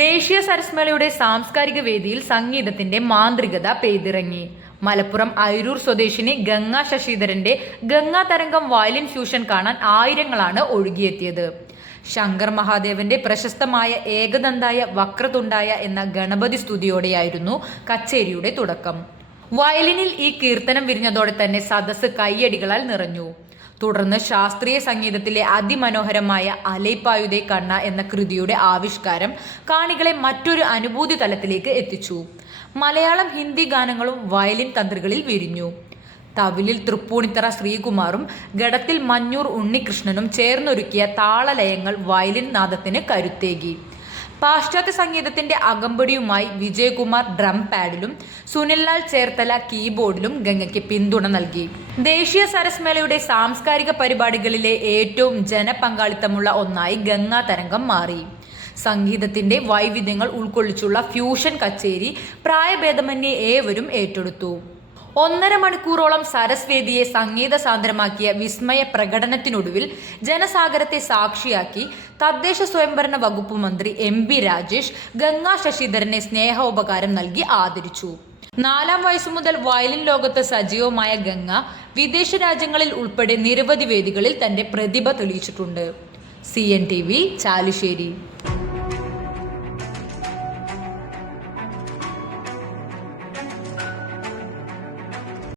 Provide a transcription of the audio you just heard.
ദേശീയ സരസ്മേളയുടെ സാംസ്കാരിക വേദിയിൽ സംഗീതത്തിന്റെ മാന്ത്രികത പെയ്തിറങ്ങി. മലപ്പുറം അയിരൂർ സ്വദേശിനി ഗംഗ ശശിധരന്റെ ഗംഗാ തരംഗം വയലിൻ ഫ്യൂഷൻ കാണാൻ ആയിരങ്ങളാണ് ഒഴുകിയെത്തിയത്. ശങ്കർ മഹാദേവന്റെ പ്രശസ്തമായ ഏകദന്തായ വക്രതുണ്ടായ എന്ന ഗണപതി സ്തുതിയോടെയായിരുന്നു കച്ചേരിയുടെ തുടക്കം. വയലിനിൽ ഈ കീർത്തനം വിരിഞ്ഞതോടെ തന്നെ സദസ്സ് കയ്യടികളാൽ നിറഞ്ഞു. തുടർന്ന് ശാസ്ത്രീയ സംഗീതത്തിലെ അതിമനോഹരമായ അലൈപ്പായുതേ കണ്ണ എന്ന കൃതിയുടെ ആവിഷ്കാരം കാണികളെ മറ്റൊരു അനുഭൂതി തലത്തിലേക്ക് എത്തിച്ചു. മലയാളം ഹിന്ദി ഗാനങ്ങളും വയലിൻ തന്ത്രികളിൽ വിരിഞ്ഞു. തവിലിൽ തൃപ്പൂണിത്തറ ശ്രീകുമാറും ഗടത്തിൽ മഞ്ഞൂർ ഉണ്ണികൃഷ്ണനും ചേർന്നൊരുക്കിയ താളലയങ്ങൾ വയലിൻ നാദത്തിന് കരുത്തേകി. പാശ്ചാത്യ സംഗീതത്തിന്റെ അകമ്പടിയുമായി വിജയകുമാർ ഡ്രം പാഡിലും സുനിൽലാൽ ചേർത്തല കീബോർഡിലും ഗംഗയ്ക്ക് പിന്തുണ നൽകി. ദേശീയ സരസ്മേളയുടെ സാംസ്കാരിക പരിപാടികളിലെ ഏറ്റവും ജനപങ്കാളിത്തമുള്ള ഒന്നായി ഗംഗാ തരംഗം മാറി. സംഗീതത്തിന്റെ വൈവിധ്യങ്ങൾ ഉൾക്കൊള്ളിച്ചുള്ള ഫ്യൂഷൻ കച്ചേരി പ്രായഭേദമന്യേ ഏവരും ഏറ്റെടുത്തു. 1.5 മണിക്കൂറോളം സരസ്വേദിയെ സംഗീത സാന്ദ്രമാക്കിയ വിസ്മയ പ്രകടനത്തിനൊടുവിൽ ജനസാഗരത്തെ സാക്ഷിയാക്കി തദ്ദേശ സ്വയംഭരണ വകുപ്പ് മന്ത്രി MP രാജേഷ് ഗംഗാ ശശിധരനെ സ്നേഹോപകാരം നൽകി ആദരിച്ചു. 4-ാം വയസ്സു മുതൽ വയലിൻ ലോകത്ത് സജീവമായ ഗംഗ വിദേശ രാജ്യങ്ങളിൽ ഉൾപ്പെടെ നിരവധി വേദികളിൽ തന്റെ പ്രതിഭ തെളിയിച്ചിട്ടുണ്ട്. CNTV ചാലുശ്ശേരി.